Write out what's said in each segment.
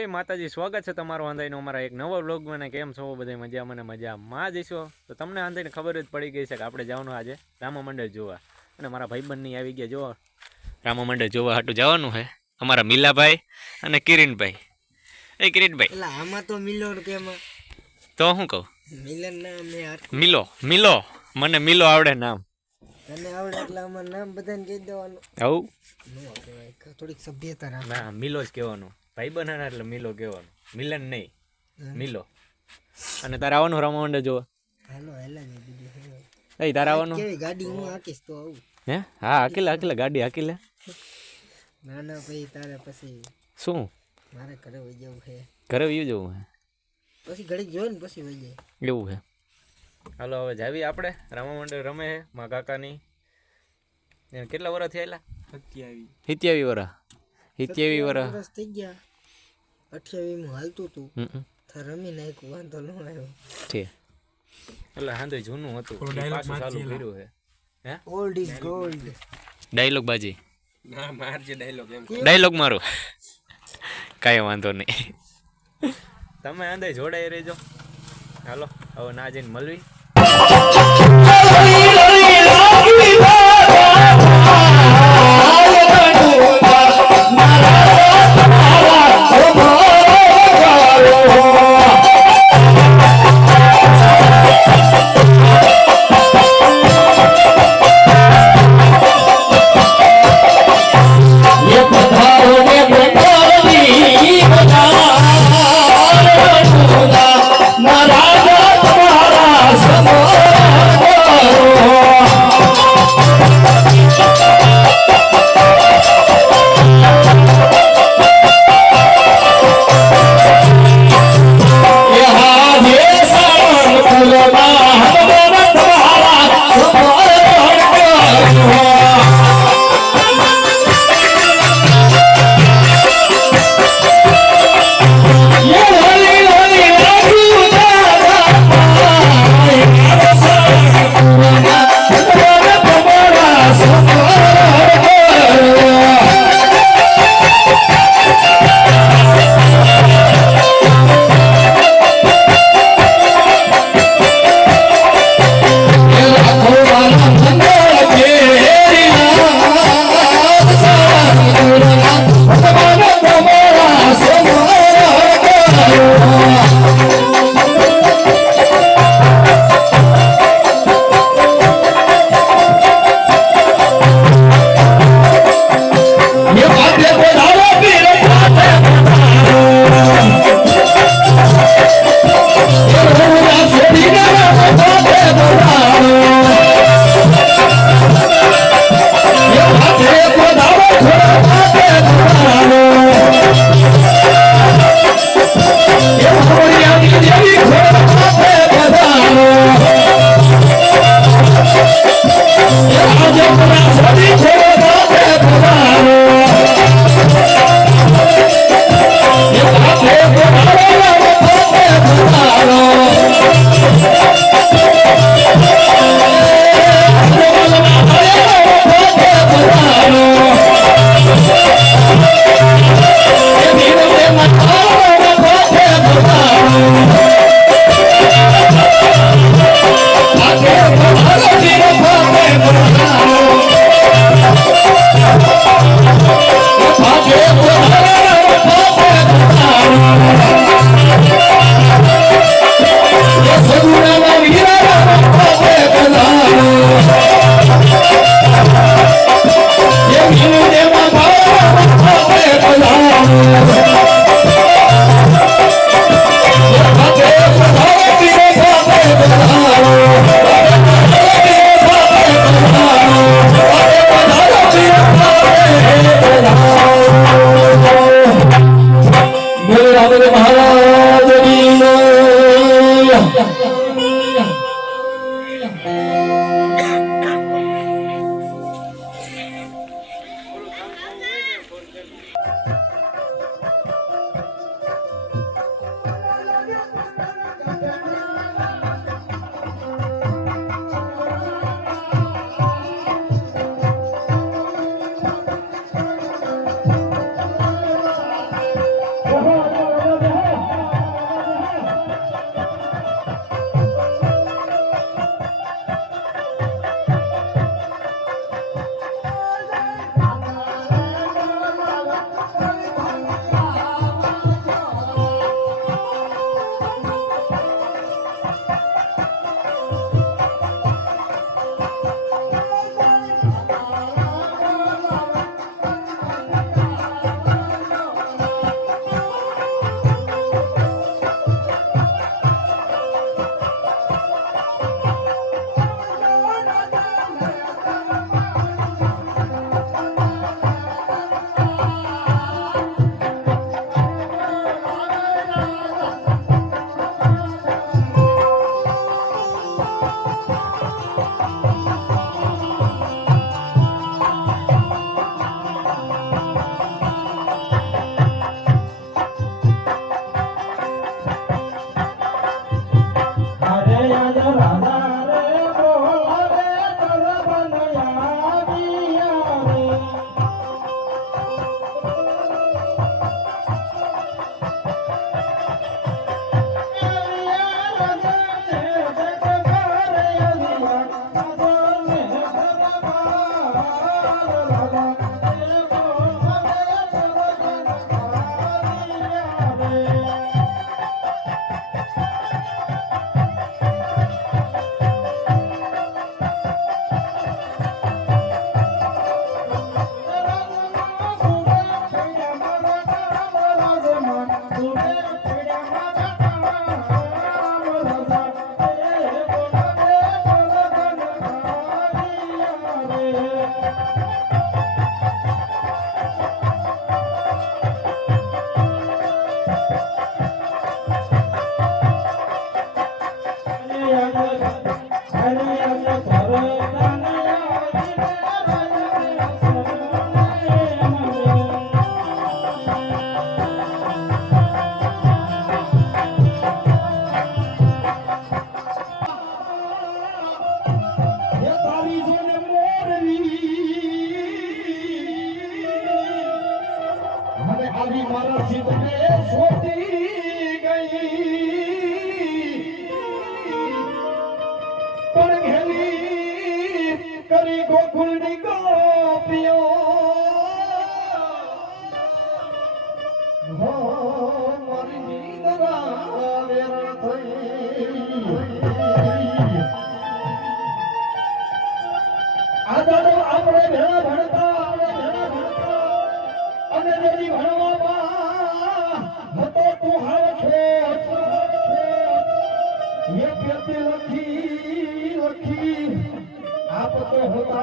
જય માતાજી, સ્વાગત છે તમારું આંધાઈનો અમારા એક નવો વ્લોગમાં. કેમ છો બધા? મજા મને મજામાં જઈશો તો તમને આંધાઈને ખબર જ પડી ગઈ છે કે આપણે જવાનું આજે રામા મંડળ જોવા. અને મારા ભાઈબંધની આવી ગયા જોવા રામા મંડળ જોવા હાટું જવાનું છે અમારા મિલાભાઈ અને કિરીનભાઈ. એ કિરીનભાઈ એટલે આમાં તો મિલો કેમ તો શું કહું? મિલન નામ મિલો મિલો મને મિલો આવડે નામ. તને આવડે એટલે અમાર નામ બધાને કહી દેવાનું. આવું નો કહેવાય, થોડીક સભ્યતા રાખ. ના, મિલો જ કહેવાનું. ભાઈ બનાના એટલે મિલો કહેવાનું, મિલન નહીં, મિલો. અને તારે આવવાનું રામા મંડળ જોવા? હાલો હેલા જ બીજું એ તારે આવવાનું? કેવી ગાડી હું હાકીશ તો આવું. હે? હા, હાકી લે ગાડી હાકી લે. ના ના ભાઈ, તારે પછી શું મારે ઘરે વહી જવું છે. ઘરે વયું જવું હે? પછી ઘડીક જોઈ ને પછી વહી જાય એવું છે. હાલો હવે જાવી આપણે. રામા મંડળ રમે છે મારા કાકાની. કેટલા વર્ષ થયા? 27 વર્ષ. 27 વર્ષ થઈ ગયા. 28 માં હાલતું તું તો રમી નાખ્યું, વાંધો ન આવ્યો છે. એટલે હાંધો જૂનું હતું, પાછું ચાલુ કર્યું છે. હે? Old is gold. ડાયલોગ બાજી. ના મારજે ડાયલોગ. એમ ડાયલોગ મારો કાંઈ વાંધો નહીં. તમે આંધે જોડાઈ રહેજો. હાલો હવે ના જઈને મળવી.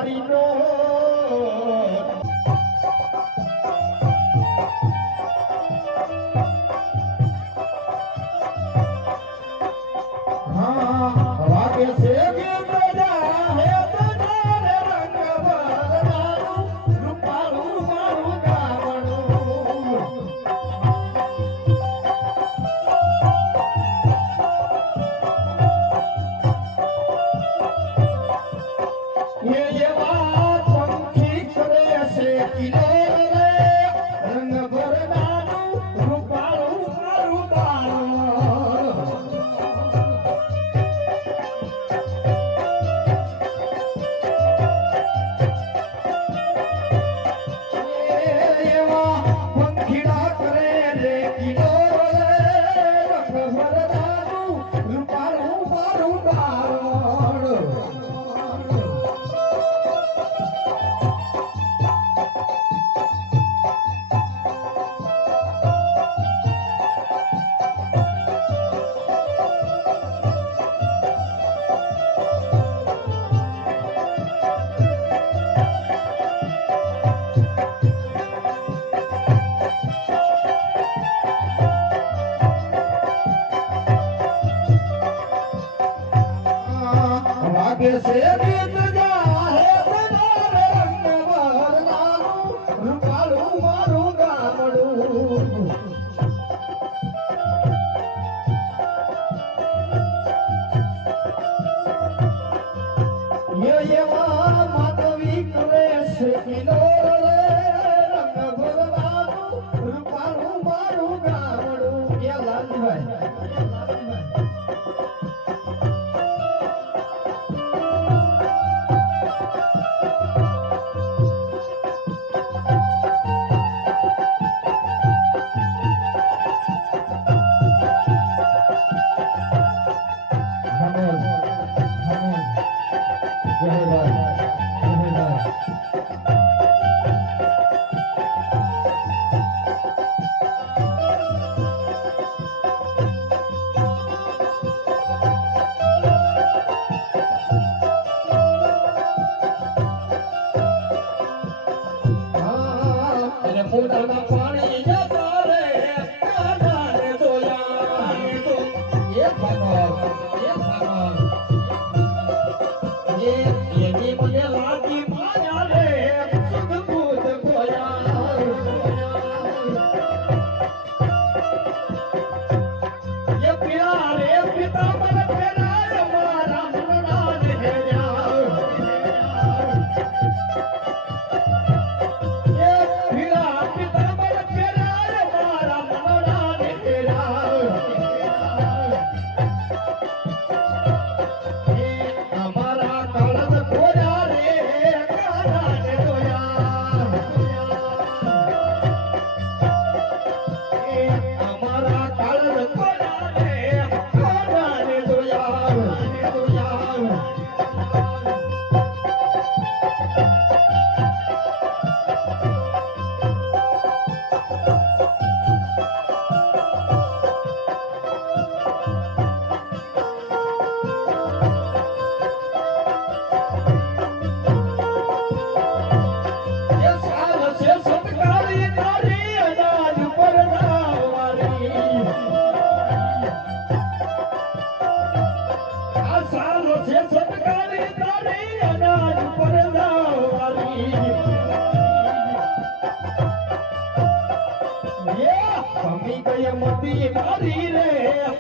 વાડીનો વાગે છે કે બધા હે તને રંગ ભરવાનું રૂપાળું મારું ગામડું એ એવા પંખી કરે છે કિનારે રંગ ભરવાનું રૂપાળું મારું ગામડું એવા પંખીડા કરે રે કિનારે રંગ ભરવાનું રૂપાળું મારું ગામડું વાગે છે ગીત ગાહે તને રંગ ભરવાનું રૂપાળું મારું ગામડું એવા માનવી કરે છે કિલોરે રંગ ભરવાનું રૂપાળું મારું ગામડું એ લાલભાઈ પોતાના પાણી જતા રે કાનાને જોયા એ ભગવાન એની મને લાગી માયા રે સુખબુદ ગોયા એ પીળા રે પિતા મને પેરાય મારા મનના હેર્યા મોતી મારી રે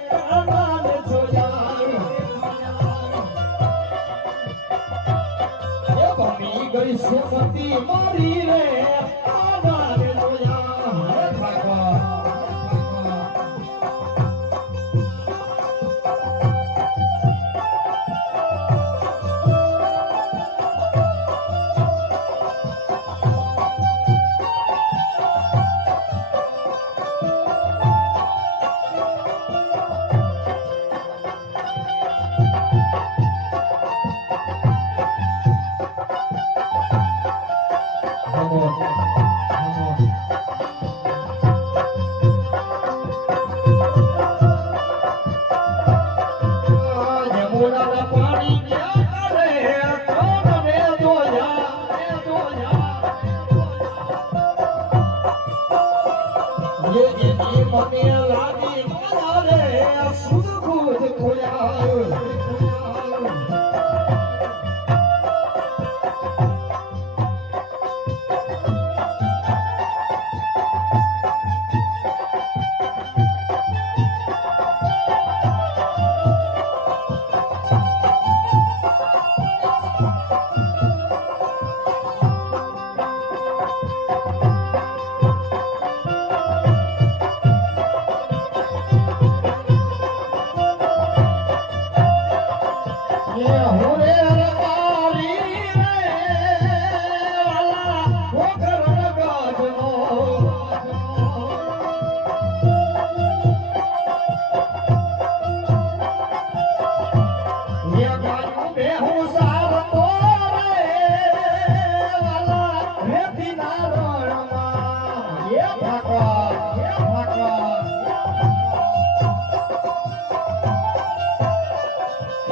કાનાને જોયા એ ભમી ગઈ છે મોતી મારી રે કાનાને જોયા હે ભગવાન Vamos.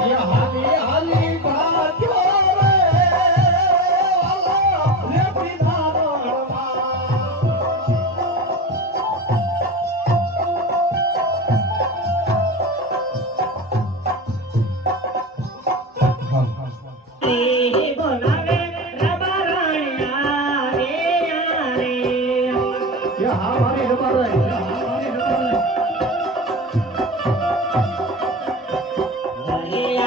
એ હાલી હાલી ભાગ્યો રે વાલા રે એ હા મારી રબારે મારી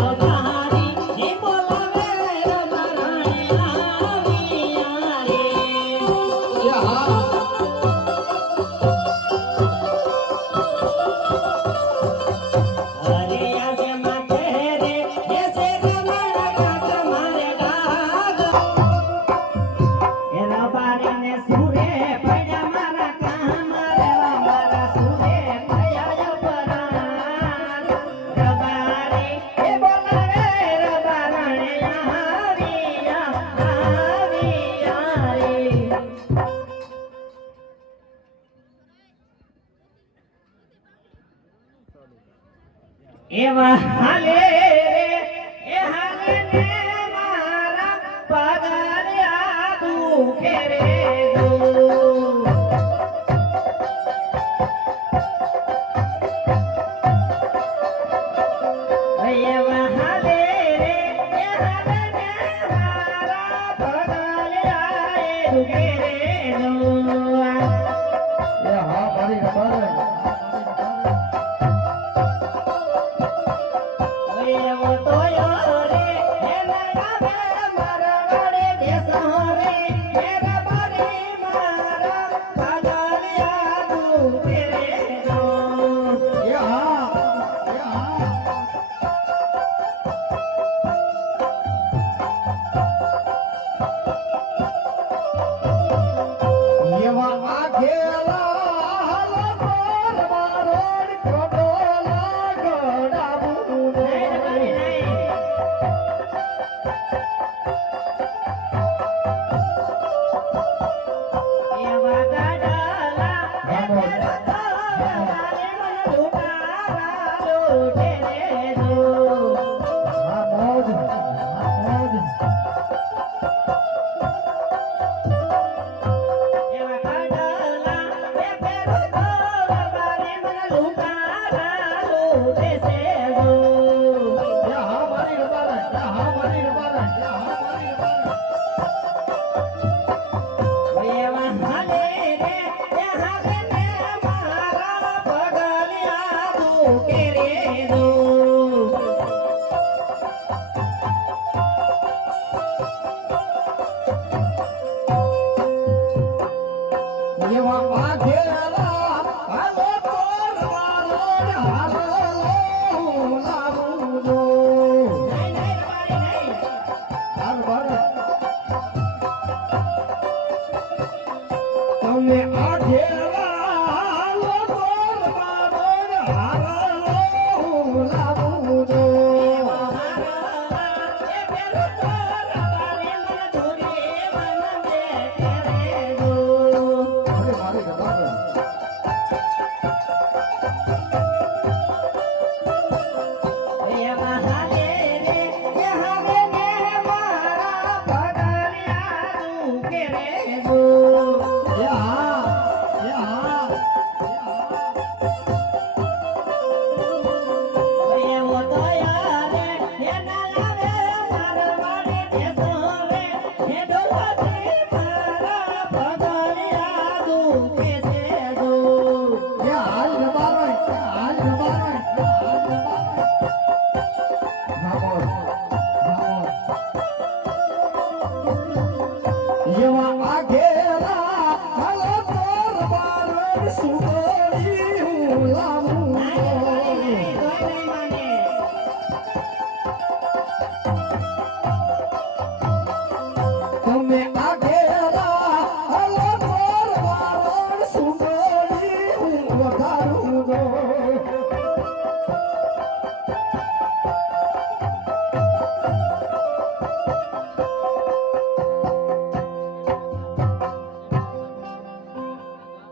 રબારે એવા હાલે રે એ હાલે ને મારા પગલ્યા દુખે રે એવા હાલે રે એ હાલે ને મારા પગલ્યા દુખે રે એ હા મારી રબારે એવો તોયો રે એના ગાવે મારા વડે દેસો રે એના બારે મારા પાગલિયા દુખે રે એ હા એવા આઘેલા હાલો પર મારોડ ખોટો લાગડાવું એવા ગાડાલા એવા તારે મન લૂટારા લૂટે રે હા મોજ એવા ગાડાલા એ પેરો તારે મન લૂટારા લૂટે છે એ હા મારી રબારે એ હા મારી રબારે એ હા મારી રબારે એવા હાલે રે એ હાલે ને મારા પગલિયા દુખે રે એવા આઘેલા હાલો પર મારોડ હાલો લાવું જો નહીં નહીં રબારી નહીં હાલ બારે તમે આઘેલા હાલો પર મારોડ હાલો લાવું જો એ પેલો તારે મન ધોરી મન દે રે અરે મારી રબારે એવા હાલે રે એ હાલે ને મારા પગલિયા દુખે રે એ હા એ હા એવો તોયા રે એના લાવે મારા વાડે દેસો રે એ ડોલતી મારા પગલિયા દુખે છે એ હાલ રબારે હાલ રબારે ભાગોળ એવા આઘેલા હાલો પર મારોડ સુગડી હું લાવું તમે આઘેલા હાલો પર મારોડ સુગડી હું વધારું જો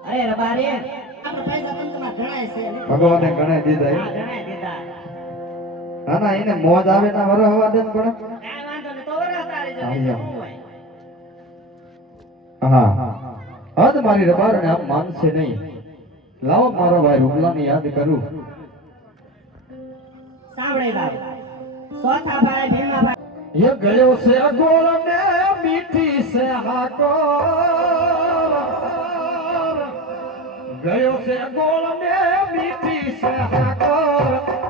અરે રબારી આપણે પૈસા તમને ગણાય છે ભગવાને ગણાય દીધા હા ગણાય દીધા ના ના એને મોજ આવે ના વરો હવા દે પણ કાંઈ વાંધો નહીં, તો વરસતા રહેજો, હા, બીજું હા. શું હોય? હા આજ મારી રબારને આમ માનશે નહીં. લાવો મારો ભાઈ રૂપલાને યાદ કરું. સાંભળે બાપ, ચોથા ભાઈ ભીમાભાઈ એ ગયો છે ગોળ ને મીઠી છે હાકો, ગયો છે ગોળ ને મીઠી છે હાકો,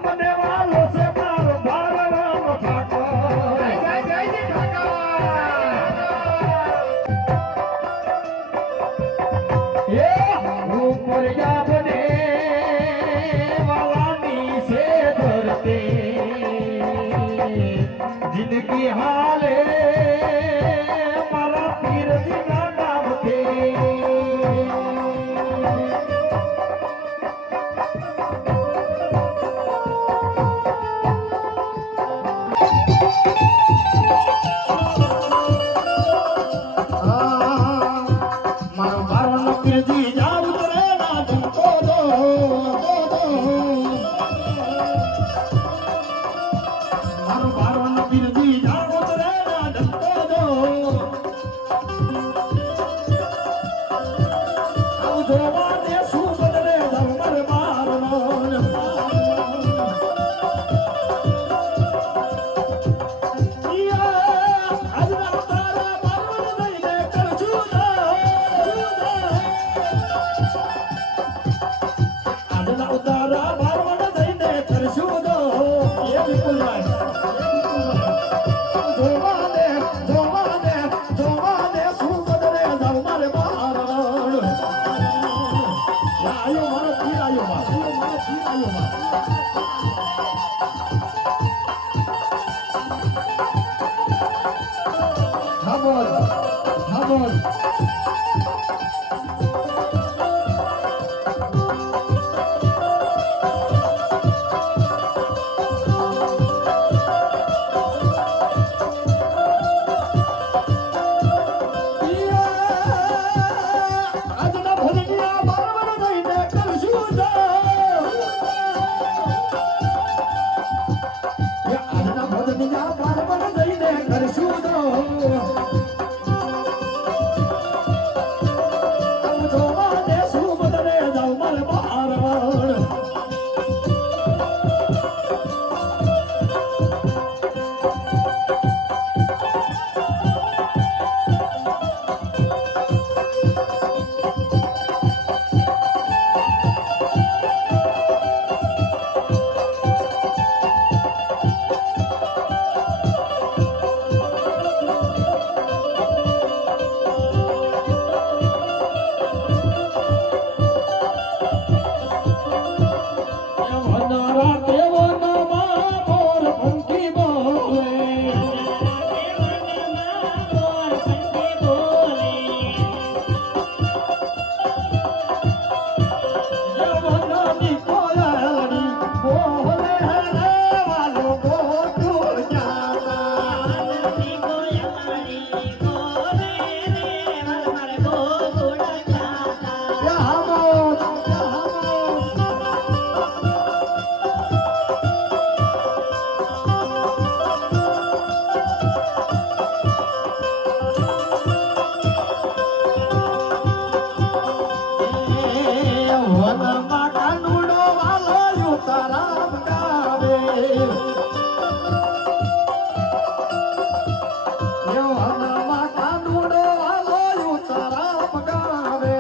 મને વાલો છે મારો ભારવાનો ઠાકો. એ ઉપરિયા બને વાલાની છે ધરતી, જિંદગી હાલે મારા પીરજીના નામથી. મારો ભારવાનો પીરજી જાવ ઉતરે ના ધમકો દો મારો ભારવાનો પીરજી જાવ ઉતરે ના ધમકો દો આવું જોવા દે શું બદલે જાવ મારે મારનો આજના તારા ભારવાનો દઈને કરજુ આજના ઉતારા ભારવાનો દઈને કરશું દો એ વિપુલભાઈ જોવા દે શું બદલે જાવ મારે મારનો આયો મારો પીર આયો મારો પીર આયો મારો ખબર આજના ભજનિયા ભારવાનો દઈને કરશું દો આજના ભજનિયા ભારવાનો દઈને કરશું દો આવું જોવા દે શું બદલે જાવ મારે મારણ વનરા દેવનમાં મોર પંખી બોલે વનની કોયલની બોલે રે વાલો ગોકુળ જાતા વનમાં કાનુડો વાલો યુતારામ ગાવે વનમાં કાનુડો વાલો યુતારામ ગાવે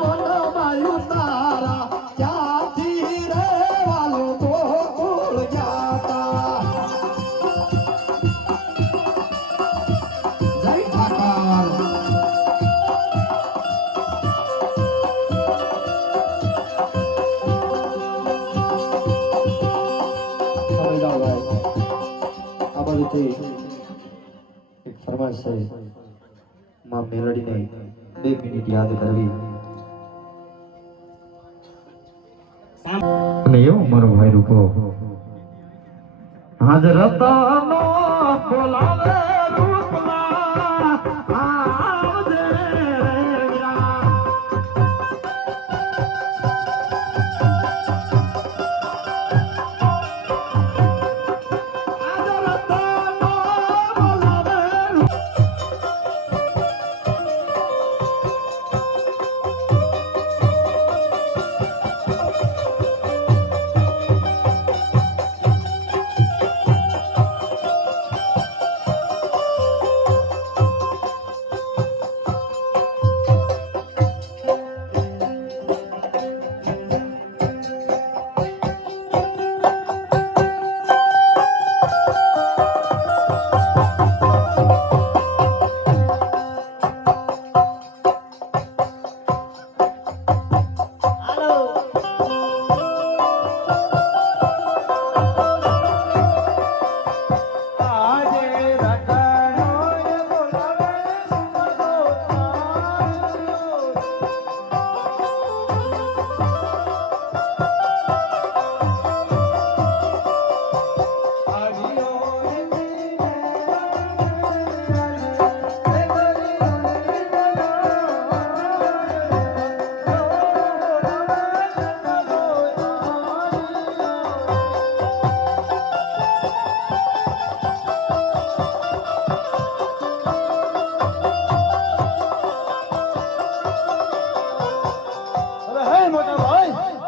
વનમાં યુતારા ક્યાંથી રે વાલો ગોકુળ જાતા જય ઠાકર આ બાજુથી એક ફરમાઈશ છે. માં મેલડીને 2 મિનિટ યાદ કરવી. અને એવો મારો ભાઈ રૂપો હાજરતાનો બોલાવે રૂપલા આવજે રે વીરા.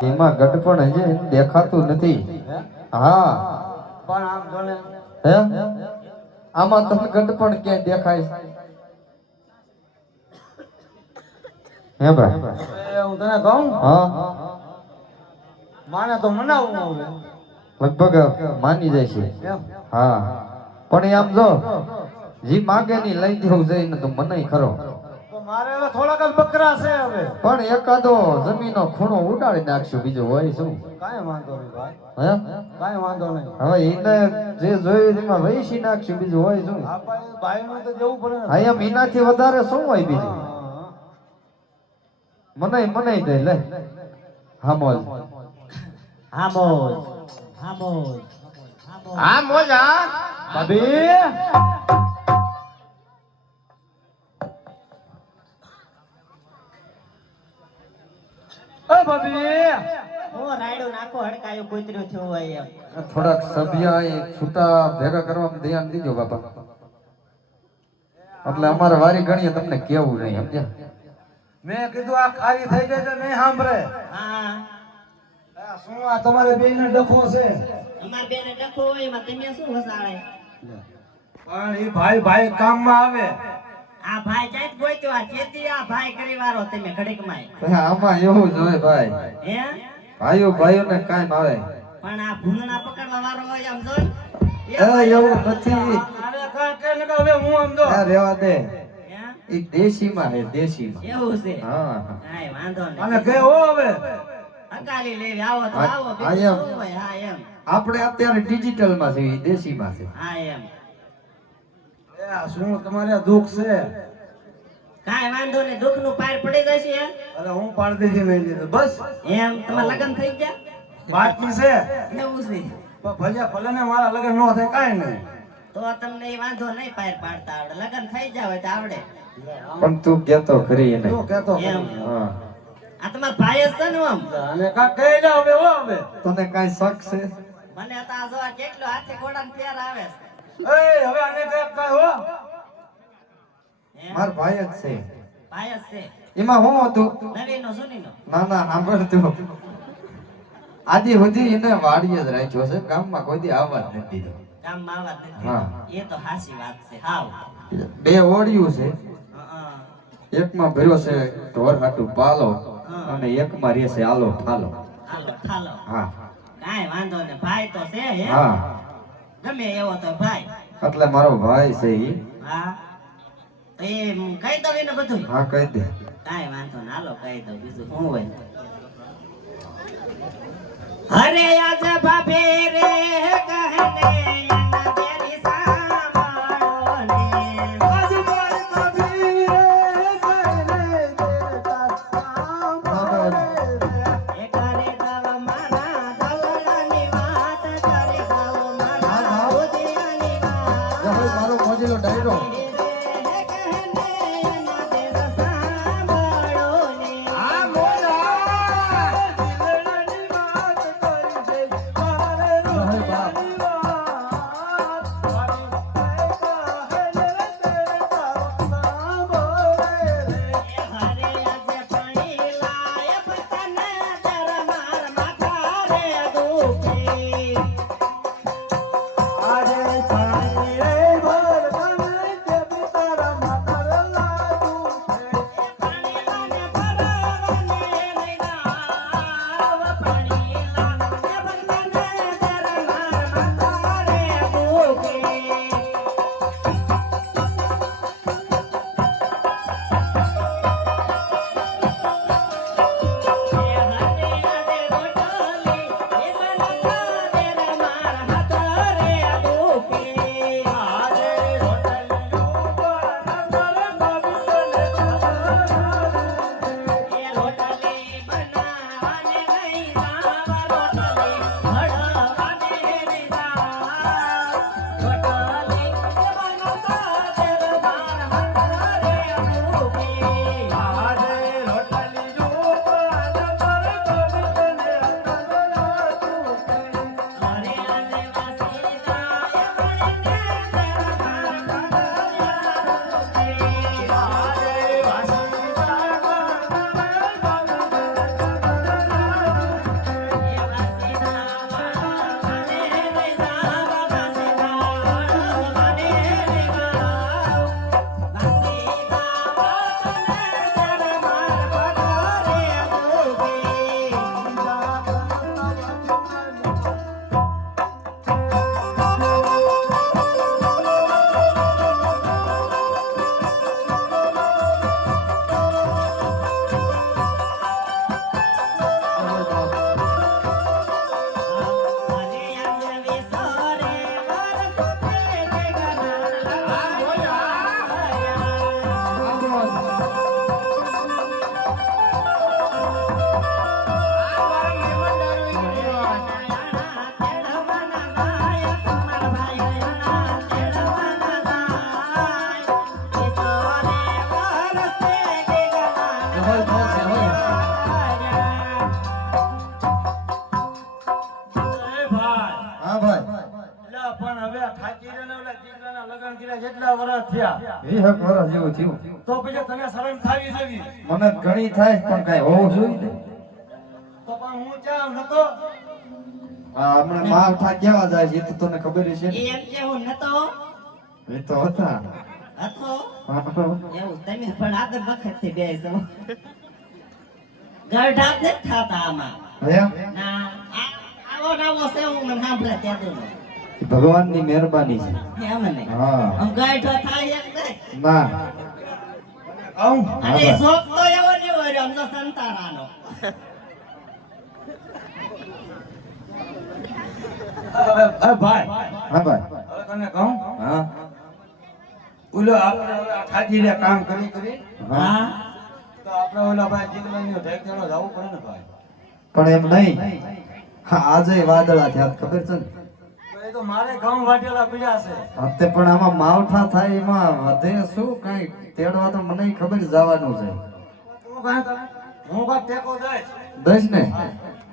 એમાં ગટપણ હજી દેખાતું નથી. હા પણ આમ જો ને હે આમાં તમને ગટપણ ક્યાંય દેખાય છે? હે ભાઈ એ હું તને કહું હા માને તો મનાવું હવે લગભગ માની જાય છે. એમ હા પણ એ આમ જો જી માગે ની લઈ દેવું જઈને તો મનાય ખરો. તો મારે હવે થોડાક જ બકરા છે હવે પણ એકાદો જમીનનો ખૂણો ઉડાડી નાખશું બીજું હોય શું? કાંઈ વાંધો નહીં ભાઈ હે કાંઈ વાંધો નહીં હવે એને જે જોયું એમાં વહીસી નાખશું બીજું હોય શું? આ ભાઈનું તો જવું પડે ને હા એમ એનાથી વધારે શું હોય બીજું? મનાય મનાય દે લે હા મોજ હામોજ હામોજ હા મોજ હા ભાભી ઓ ભાભી હું રાયડું નાખો હડકાયું કૂતર્યું થયું હોય એમ થોડાક સભ્ય અહીં છૂટા ભેગા કરવામાં ધ્યાન દીજો બાપા. એટલે અમારે વારી ગણીએ તમને કેવું નહીં સમજ્યા? મેં કીધું આ ખારી થઈ જાય તો નહીં સાંભળે હા આ શું આ તમારે બેયને ડખો છે અમાર બેને ડખો હોય એમાં તમે શું વસાડે પણ એ ભાઈ ભાઈ કામમાં આવે આ ભાઈ જાય ગોત્યો આ ચેતી આ ભાઈ કરી વારો તમે ઘડીક માં આમાં એવું જ હોય ભાઈ. હે ભાઈઓ ભાઈઓને કાંઈ આવે પણ આ ભૂંગણા પકડવા વાળો હોય આમ જો એવું નથી. અરે કાં કે ને કે હવે હું આમ જો આ રેવા દે હે? ઈ દેશીમાં હે દેશીમાં. એવું છે હા કાંઈ વાંધો નહીં અને કે હો હવે અકાલી લેવી આવો તો આવો હા, બીજું એમ. શું હોય હા એમ આપણે અત્યારે ડિજિટલમાં છે ઈ દેશીમાં છે. હા એમ એ આ શું તમારે આ દુઃખ છે કાંઈ વાંધો નહીં દુઃખ નું પાર પડી જશે હે? અરે હું પાડદેશી લઈ લીધું બસ એમ તમારા લગ્ન થઈ ગયા બાકી છે એવું છે પણ ભલે ભલે ને મારા લગ્ન ન થાય કાંઈ નહીં તો તમને એ વાંધો નહીં પાર પાડતા આવડે લગ્ન થઈ જાવ તો આવડે પણ તું કેતો ખરી એને. શું કહેતો એમ હા આ તમારા ભાઈ જ છે ને આમ અને કાં કહી લે હવે હો હવે તને કાંઈ શક છે? મને તો આ જો આ કેટલો હાથે ઘોડા ને પ્યાર આવે છે એ હવે આને કાંઈ હો એમ? માર ભાઈ જ છે. ભાઈ જ છે એમાં હું હતું નવીનો સુનીનો ના ના સાંભળ તું આદિ સુધી એને વાડીએ જ રાખ્યો છે. ગામમાં કોઈ દી આવવા જ નથી દીધો. ગામમાં આવા જ હા. નથી એ તો હાસી વાત છે હાવ બે ઓડિયું છે. હં. એકમાં ભર્યો છે ઢોર હાટુ પાલો અને એકમાં રહેશે આલો ઠાલો. હાલો ઠાલો હા કાંઈ વાંધો ને ભાઈ તો છે હે હા ગમે એવો તો ભાઈ એટલે મારો ભાઈ છે ઈ. હા તો એ કહી દઉં એને બધું હા કહી દે. કાંઈ વાંધો ના હાલો કહી દઉં બીજું શું હોય અરે આજ ભાભે રે કહને એના બેરી સાંભળો ને આજ મારી ભાભી રે કઈને દેતા સાંભળે એ કરે દવ મારા દલડાની વાત કરે દવ મારા ઉદિયાની વાત મારો મોજીલો ડાયરો. રે કહને એના બેર સાંભળો ને આ મોલા દિલડાની વાત કરી દે મારે રોની વાત એ ભાઈ હા ભાઈ એટલે પણ હવે ઠાકીર અને ઓલા દીકરાના લગ્ન કર્યા જેટલા વર્ષ થયા એ હક વરસ જેવું થયું તો પછી તને શરમ થાવી જોઈએ મને ઘણી થાય પણ કઈ હોવું જોઈએ ને. તો પણ હું જાવ નતો આ હમણાં માવઠા કેવા જાય છે એ તો તને ખબર છે ને? એમ કેવું નતો એ તો હતા હતો હા. એવું તમે પણ આદર વખત થી બેસો ગરઢા જ થાતા આમાં એમ? ના આવો નાવો છે હું મને સાંભળે ત્યાં દઉં ભગવાનની મહેરબાની છે એમ ને હા આમ ગરઢો થાય એક નહીં ના આવું અને શોખ તો એવો ને હોય આમ તો સંતારાનો એ ભાઈ હા ભાઈ હવે તને કહું હા ઓલો આપણે હવે આ ઠાકીરે કામ કરી કરી હા તો આપણે ઓલા ભાઈ જીગલાની ઢેક ચડવા જવું પડે ને ભાઈ પણ એમ નહીં હા આજે વાદળા થયા ખબર છે ને તો એ તો મારે ઘઉં વાટેલા પીડ્યા છે અત્યારે પણ આમાં માવઠા થાય એમાં વધે શું કઈ તેડવા તો મને ખબર જવાનું છે તું કાંઈ કરે? હું કાંઈ ટેકો દઈશ દસ ને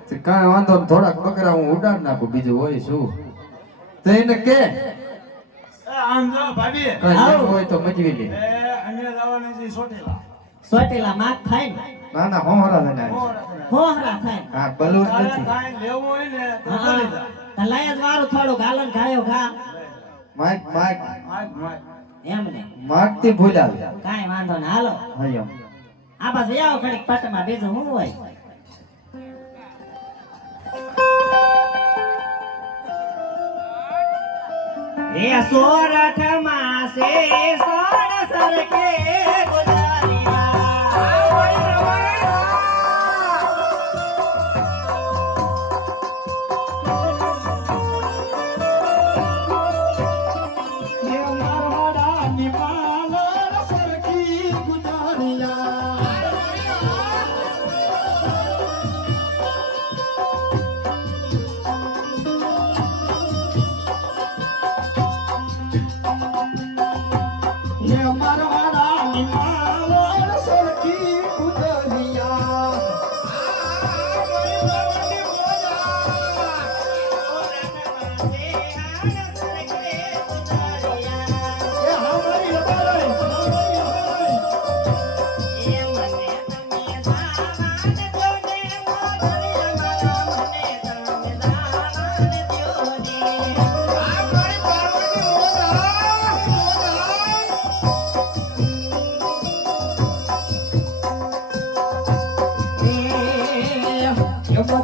તે કાંઈ વાંધો નહીં, થોડાક બકરા હું ઉડાડ નાખું બીજું હોય શું તો એને કે એ આમ જો ભાભી કઈ લેવું હોય તો મજવી લે એ અન્ય જવાની છે સોટેલા સોટેલા માગ થાય ને ના ના હોરા થઈને આવી. હોહરા થાય હા બલૂન તારે નથી કાંઈ લેવું હોય ને તો હા કરી જા. તલાય જ વારું થોડું ગાલન ગાયો ઘા માઈક માઈક માગ માગ એમ ને માગતી ભૂલ્યા કાંઈ વાંધો ને હાલો હા એમ આ બાજુ આવો ઘડીક પટમાં બીજું શું હોય એ સોરઠ માસે સોળ સરકે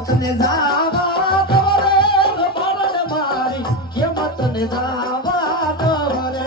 તને જાવા દવરે બારને મારી કેમત ને જાવા દવરે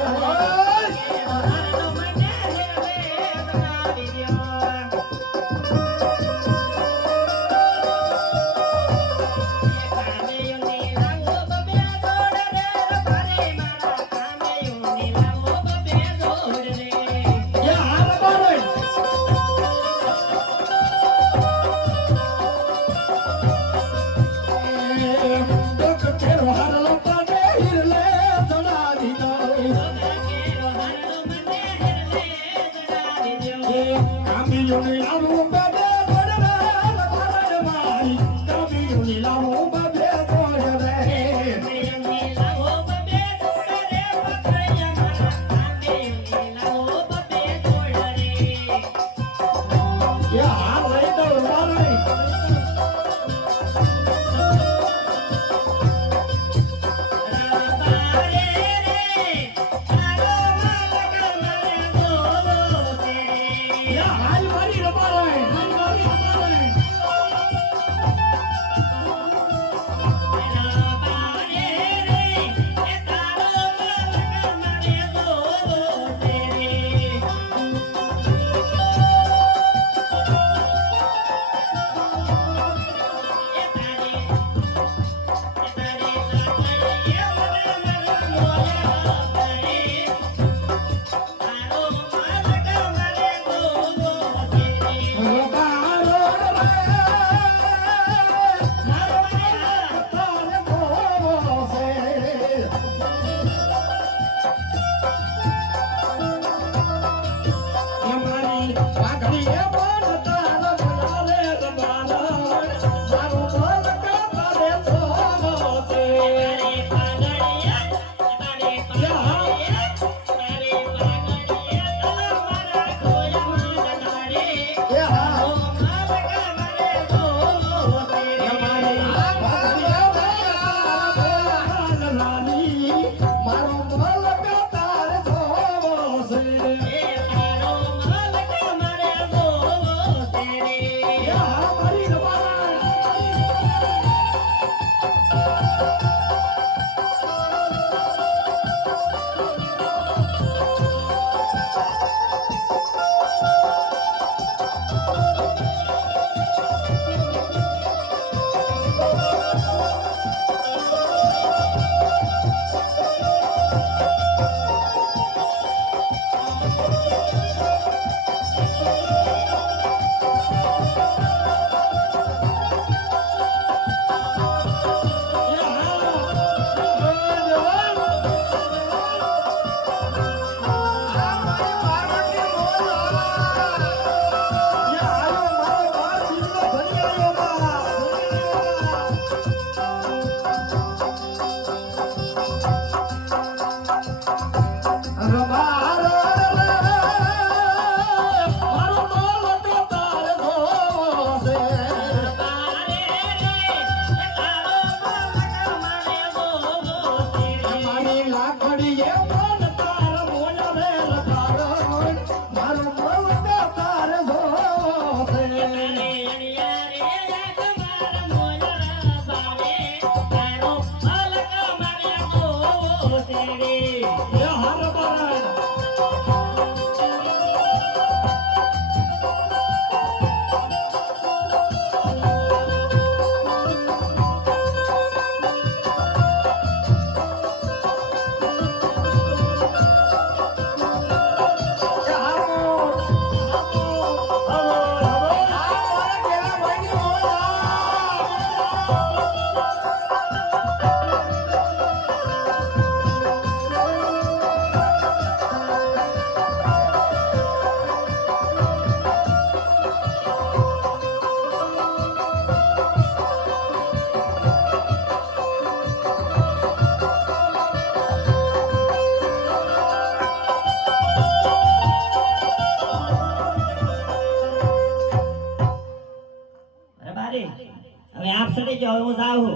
હવે આપ સડી જાઓ હું જાઉં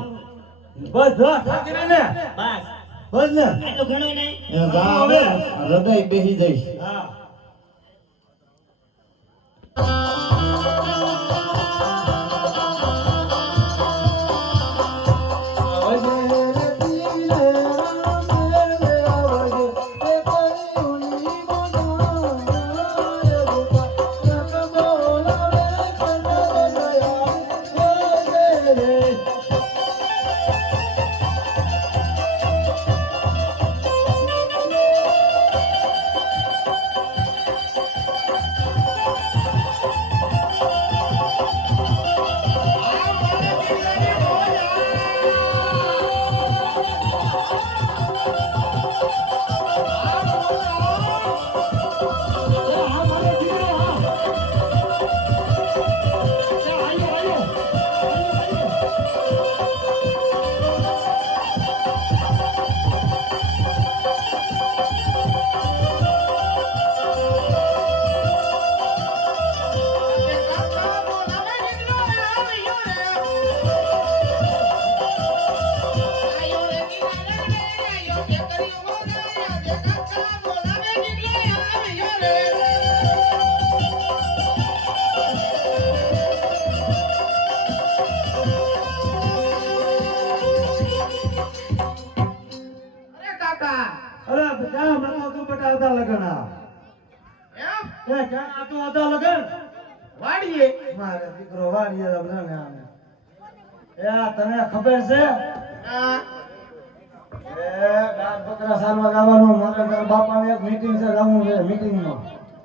બસ જો થાકી રહી ને બસ બસ ને એટલું ઘણું નહીં એ જા હવે હૃદય બેહી જઈશ હા અરે બધા મને તું બટાવતા લગના એ ક્યાં આ તું આતા લગન વાડીએ મારે દીકરો વાડીએ લગન આને એ તને ખબર છે હા એ ગામ બકરા સારવા ગાવાનું મારે તારા બાપાને એક મીટિંગ છે જવું છે મીટિંગમાં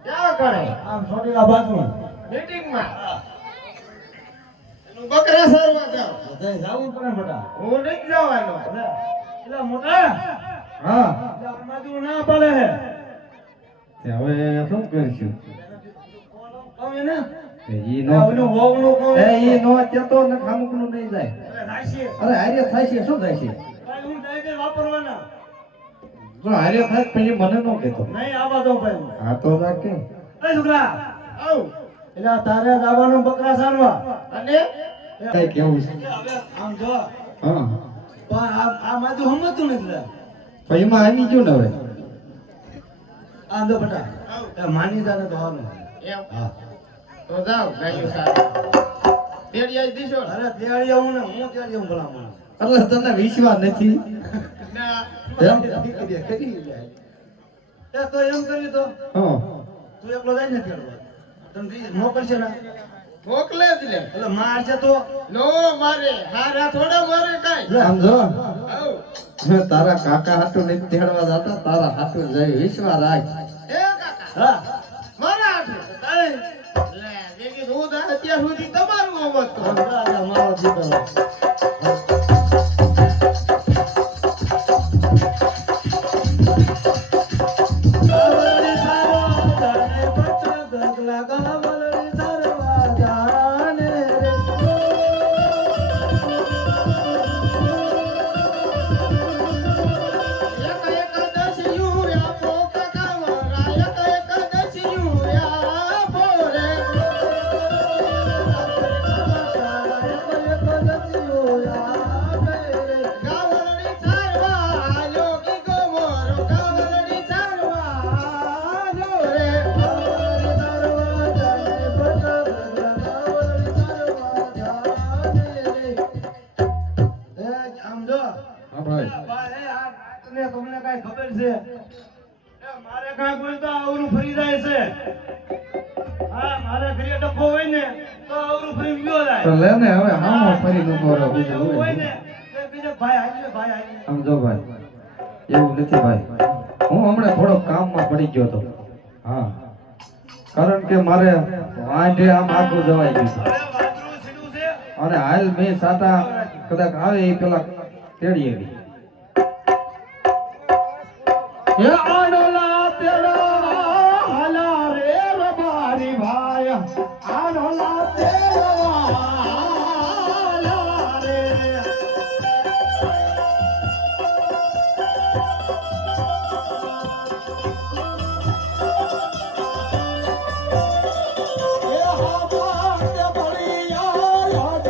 ક્યાં કરે આમ છોટીલા બાજુમાં મીટિંગમાં એનું બકરા સારવા જાવ બધે જાવું પડે બટા હું નહીં જવાનો એટલે મોટા હા એટલે અમારું ના પડે તે હવે શું કરીશું કહું એને ઈ ઓનું વહુનું કહું ઈ નો કેતો ને ખામુકનું નહીં જાય અરે રાશી અરે હારે થાય છે શું થાય છે ભાઈ હું ડાયરેક્ટ વાપરવાના જો હારે થાય પછી મને નો કેતો નહીં આવા દો ભાઈ હા તો રાખે એ છોકરા આવ એટલે તારે જવાનું બકરા સારવા અને કઈ કેવું છે હવે આમ જો હા પણ આ માધું સમજતું નથી લે પછી એમાં આવી ગયું ને હવે આ દો બટા એ માની તારે તો હાલો એમ હા તો જાવ ગાયું સારું તેડિયા દીશો અરે તેડી આવું ને હું તેડી આવું ભલામણ એટલે તને વિશ્વાસ નથી ના એમ? એ તો એમ કરી તો હા તું એકલો જાય ને તેડવા તને મોકલશે ને મોકલે જ લે એટલે મારશે તો નો મારે હારા થોડા મારે કાઈ આમ જો આવ તારા કાકા હાટુ નહીં તેડવા જતા તારા હાટુ જઈ વિશ્વાસ રાખ એ કાકા હા મારા હાથે લે વેગી હું દા અત્યાર સુધી તમારું અમત તો રાજા મારો દીકરો ગાવલડી સારવા જાને પટ ગગલા ગાવલડી સારવા જાને રે એક એક દસિયું આપો કાકા વરા એક દસિયું આપો રે ગાવલડી સારવા યોગી ગોમરો ગાવલડી સારવા જો રે આમ જો હા ભાઈ ભાઈ આ તને તમને કાઈ ખબર છે એ મારે કાંઈ કોઈ તો આવરું ફરી જાય છે હા મારે ઘરે ડખો હોય ને તો આવરું ફરી ગયો તો જાય લે ને હવે હામો ફરી નું કરો બીજું એવું હોય શું? ને તો બીજે ભાઈ આવી આમ જો ભાઈ એવું નથી ભાઈ હું હમણાં થોડો કામમાં પડી ગયો હતો હા કારણ કે મારે વાંઢે આમ આગળ જવાઈ ગયું હતું. હવે વાંદરું સીધું છે અને હાલ મેં સાતા કદાચ આવે એ પેલા તેડી આવી એ આડોલા તેડા હાલા રે રબારી ભાઈ આડોલા તેડા હાલા રે એ હા બાત બળિયા યાદ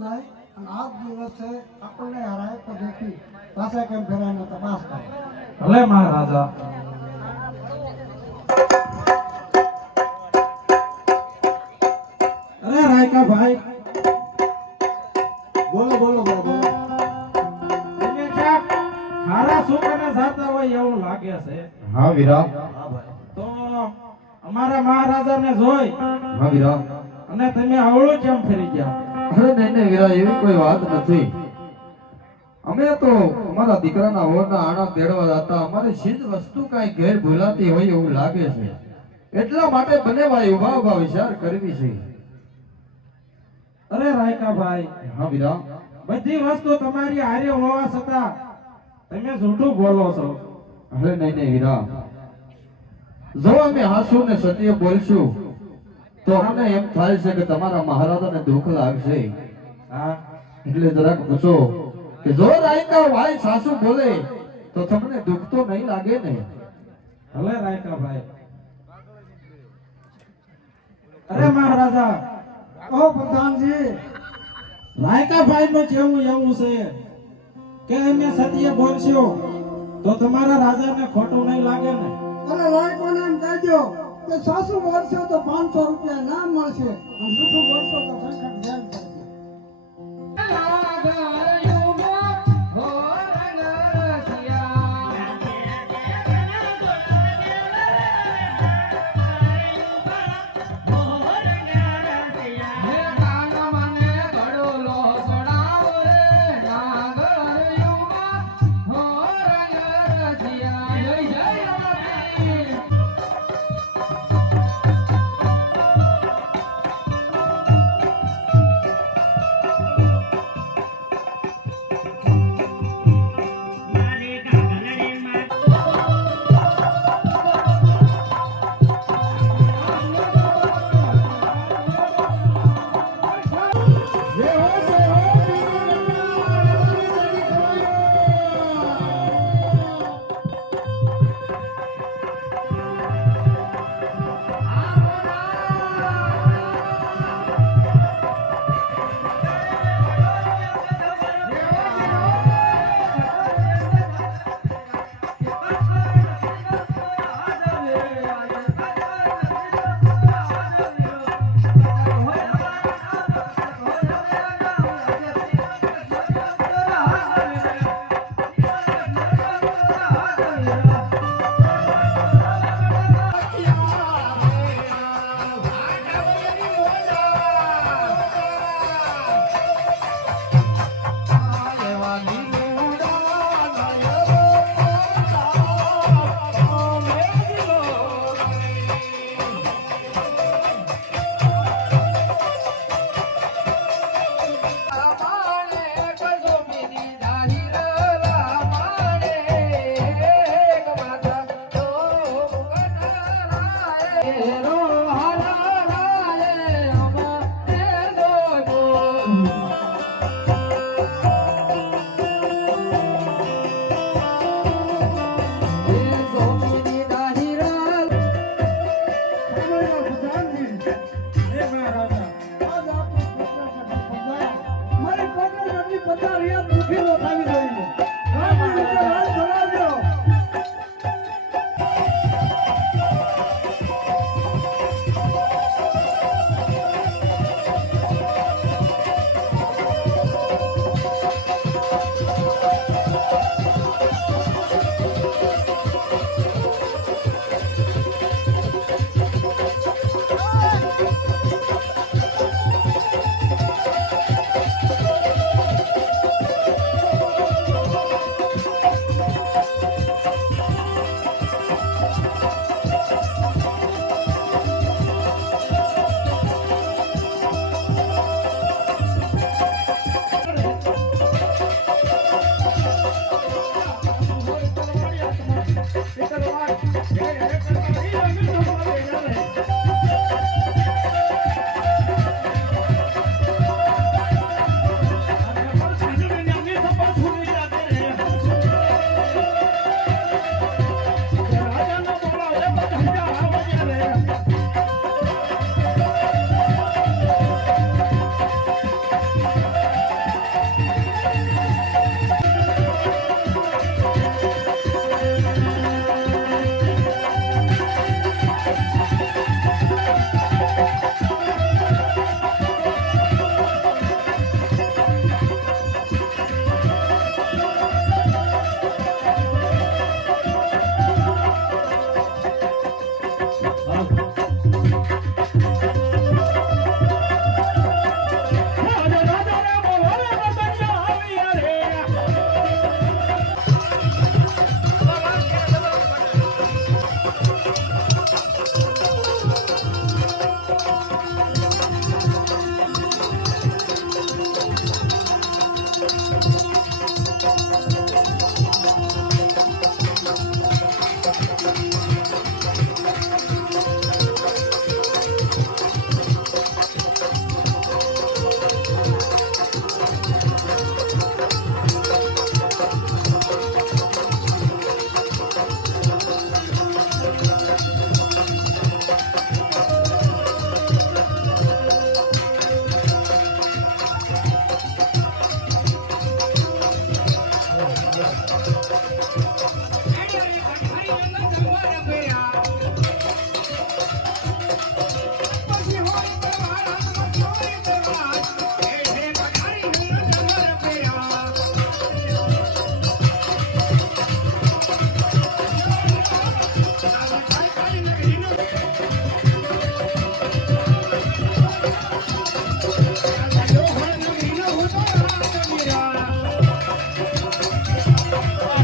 જાય અને આ જ દિવસે આપણને હરાય તો દેખી પાસે કેમ ફેરાઈને તપાસ કરે. ભલે મહારાજા. અરે રાયકા ભાઈ, બોલો બોલો બોલો બોલો. તમે ક્યાંક હારા સુકાને જાતા હોય એવું લાગે છે. હા વીરા. તો અમારા મહારાજાને જોઈ હા વીરા. અને તમે આવળું કેમ ફરી ગયા? અરે નહીં વીરા, એવી કોઈ વાત નથી. અમે તો અમારા દીકરાના ઓરના આણા તેડવા જતા, અમારી ચીજ વસ્તુ કાંઈ ઘેર ભૂલાતી હોય એવું લાગે છે. એટલા માટે બનેવાય ઉભા ઉભા વિચાર કરવી છે. અરે રાયકા ભાઈ, હા વીરા. બધી વસ્તુ તમારી હારે હોવા છતાં તમે જૂઠું બોલો છો. અરે નહીં વીરા, જો અમે હાસુ ને સત્ય બોલશું તો અમને એમ થાય છે કે તમારા મહારાજાને દુઃખ લાગશે. હા, એટલે જરાક પૂછો કે જો રાયકા ભાઈ સાસુ બોલે તો તમને દુઃખ તો નહીં લાગે ને? ભલે રાયકા ભાઈ. અરે મહારાજા, કહો પ્રધાનજી. રાયકા ભાઈ નું કેવું એવું છે કે અમે સત્ય બોલશો તો તમારા રાજાને ખોટું નહીં લાગે ને? અને રાયકોને એમ કહેજો કે સાસુ બોલશો તો 500 રૂપિયા ના મળશે અને જૂઠું બોલશો તો સંકટ જેલ કરશે.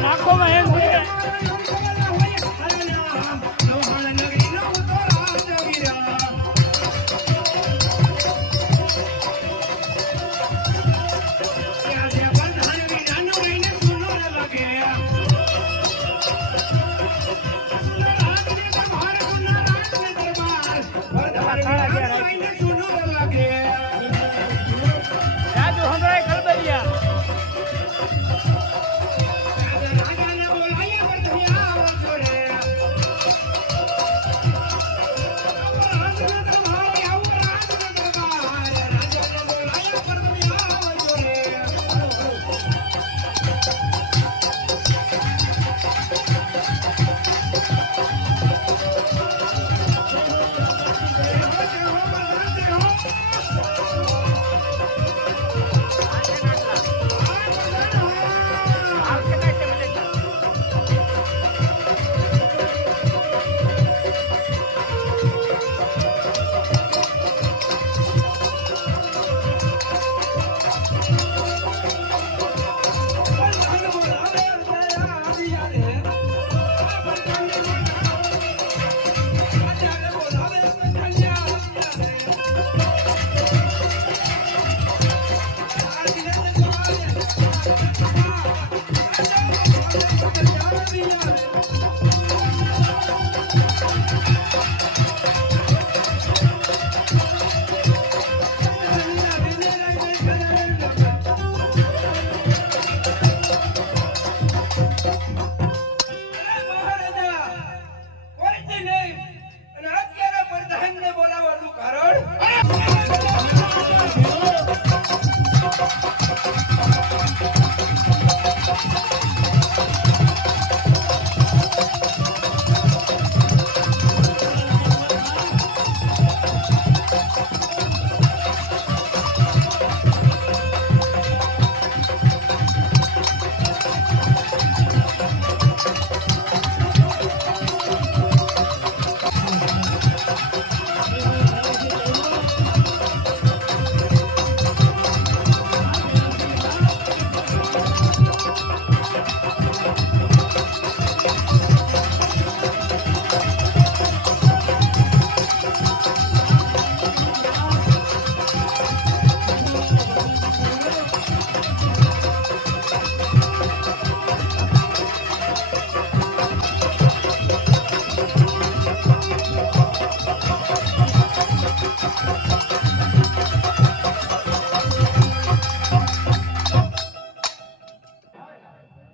નાખોમાં એમ છે રાજુ હમણાં ગરબડિયા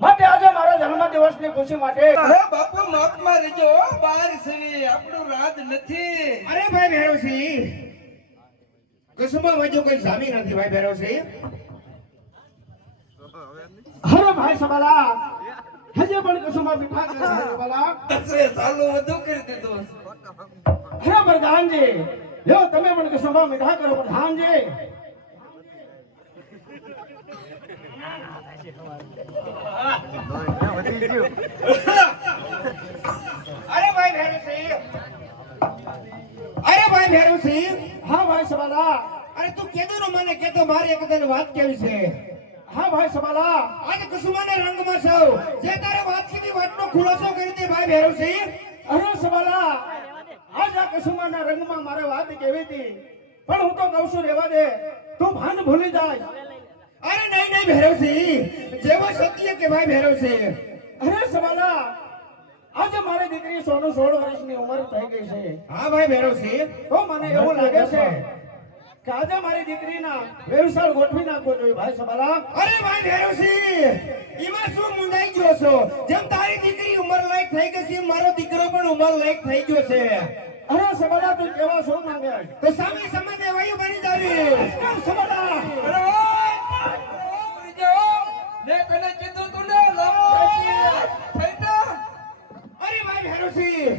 માટે આજે મારા જન્મદિવસની ખુશી માટે બાપુ માપમાં રહેજો બાર સવી આપણું રાજ નથી. અરે ભાઈ ભેરવસિંહ કસુમાં વજો કોઈ જામી નથી ભાઈ ભેરવસિંહ. અરે ભાઈ સબાલા હજે પણ કસુમાં બિઠા કરે છે સબાલા. ચાલુ વધુ કરી દીધું. અરે પ્રધાનજી લ્યો તમે પણ કસુમાં મીઠા કરો પ્રધાનજી. અરે ભાઈ ભેરવસિંહ હા ભાઈ સબાલા અરે તું કેદો મને કેતો મારે એક તને વાત કેવી છે. હા ભાઈ સબાલા આજે કુસુમાના રંગમાં છો જે તારે વાત સીધી વાતનો ખુલાસો કરી દે ભાઈ ભેરવસિંહ. અરે સબાલા આજ આ કુસુમાના રંગમાં મારે વાત કેવી હતી પણ હું તો કહું છું રહેવા દે તું ભાન ભૂલી જાય. અરે નહીં નહીં ભેરવસિંહ જેવો સત્ય કે ભાઈ ભેરવસિંહ. અરે સબાલા આજે મારી દીકરી 16 વર્ષની ઉંમર થઈ ગઈ છે. હા ભાઈ ભેરવસિંહ તો મને એવું લાગે છે કે આજે મારી દીકરીના વ્યવસાય ગોઠવી નાખવો જોઈએ ભાઈ સબાલા. અરે ભાઈ ભેરવસિંહ એમાં શું મુંડાઈ ગયો છો? જેમ તારી દીકરી ઉંમર લાયક થઈ ગઈ છે મારો દીકરો પણ ઉંમર લાયક થઈ ગયો છે. અરે સબાલા તું કેવા શું માંગે તો સામે સમજે વાયુ બની જાવી સબાલા. અરે મેં કને કીધું તું ને થઈ જા. અરે ભાઈ ભેરવસિંહ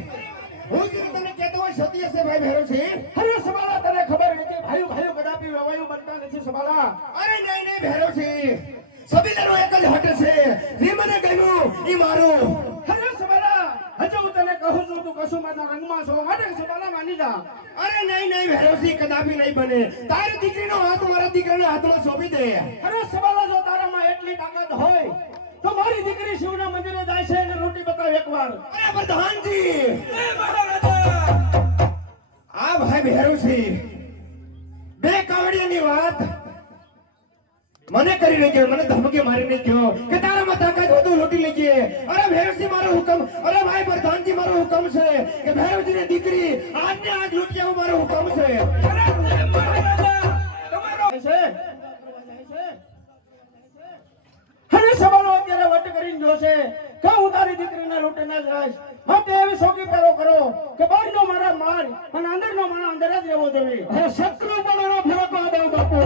હું જે તને કહેતો હોય સત્ય છે ભાઈ ભેરવસિંહ. અરે સબાલા તને ખબર નથી ભાઈઓ ભાઈઓ કદાપી વવાયું બનતા નથી સબાલા. અરે નહીં નહીં ભેરવસિંહ સબીલાનો એક જ હટ છે જે મને ગમ્યું ઈ મારું. અરે સબાલા હજુ હું તને કહું છું તું કસુમાના રંગમાં છો માટે કસુમાના માની જા. અરે નહીં નહીં ભૈરવસિંહ, કદાપી નહીં બને. તારી દીકરીનો હાથ મારા દીકરાના હાથમાં સોંપી દે. અરે સવાલા, જો તારામાં એટલી તાકાત હોય તો મારી દીકરી શિવના મંદિરે જાય છે અને રોટી બતાવ એકવાર. અરે પ્રધાનજી, આ ભાઈ ભૈરવસિંહ બે કાવડિયાની વાત મને કરીને ગયો, મને ધમકી મારીને ગયો કે તારામાં તાકાત વધુ લૂંટી લેજે. અરે ભૈરવસિંહ, મારો હુકમ, અરે ભાઈ પ્રધાનજી, મારો હુકમ છે કે ભૈરવસિંહની દીકરી આજને આજ લૂંટી આવું, મારો હુકમ છે. અને સવાલો અત્યારે વટ કરીને જોશે કે હું તારી દીકરીને લૂંટી ના જઈશ. માટે એવી શોકી પેરો કરો કે બહારનો મારા માર અને અંદરનો મારા અંદર જ રહેવો જોઈએ. હવે શત્રુ પણ એનો ફેરકો દેવ બાપુ.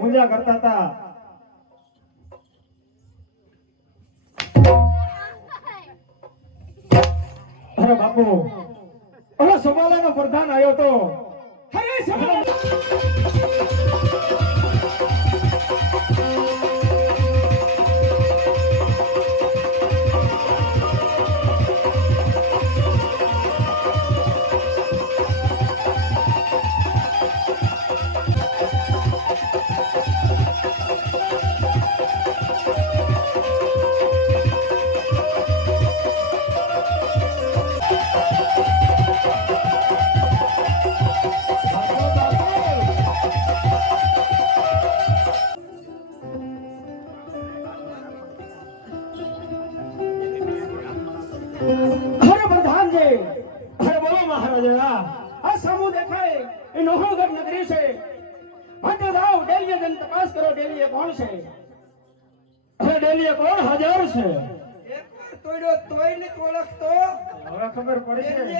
પૂજા કરતા હતા. અરે બાપુ, હવે સવાલાનો પ્રધાન આવ્યો તો. અરે સવાલા આ સામુ દેખાય એ નોહગઢ નગરી છે. માટે જાઓ ડેલીએ જઈને તપાસ કરો ડેલીએ કોણ છે. હવે ડેલીએ કોણ હાજર છે. એકવાર તોડ્યો તોય ને ઓળખતો. હવે ખબર પડશે.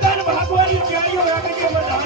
તન ભાગવાની તૈયારીઓ રાખી છે બધા.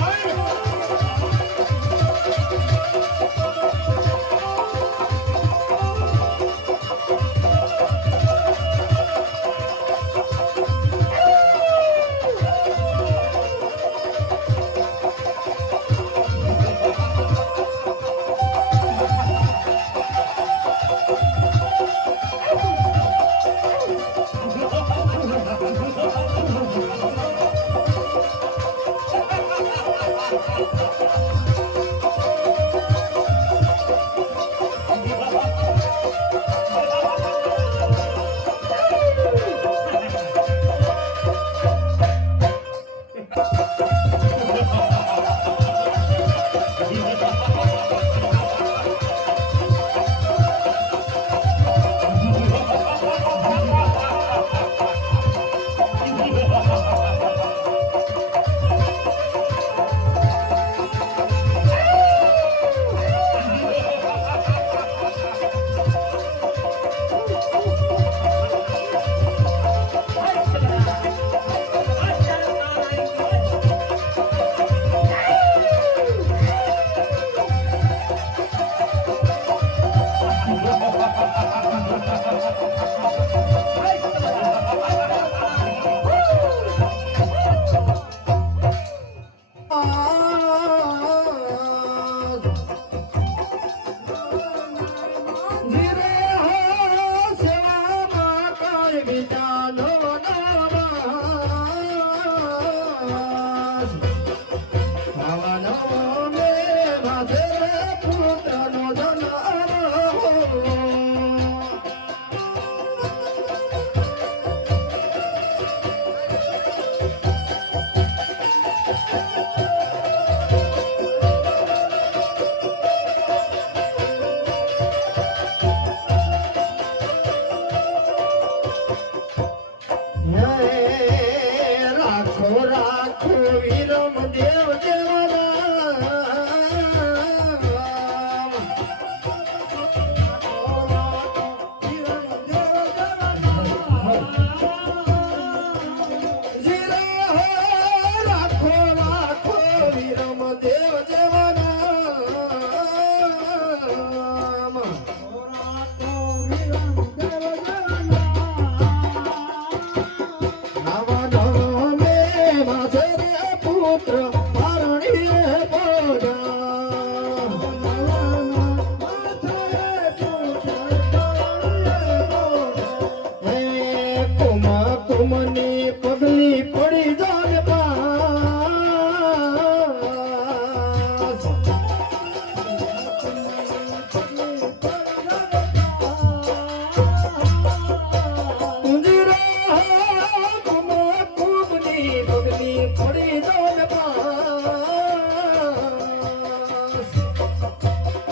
પગલી પડી દો ને પાસ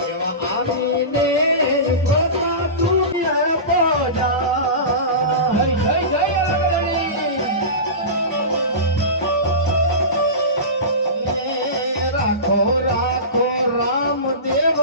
એવા આવીને પ્રભા તું પધા જય જય રાખો રાખો રામદેવ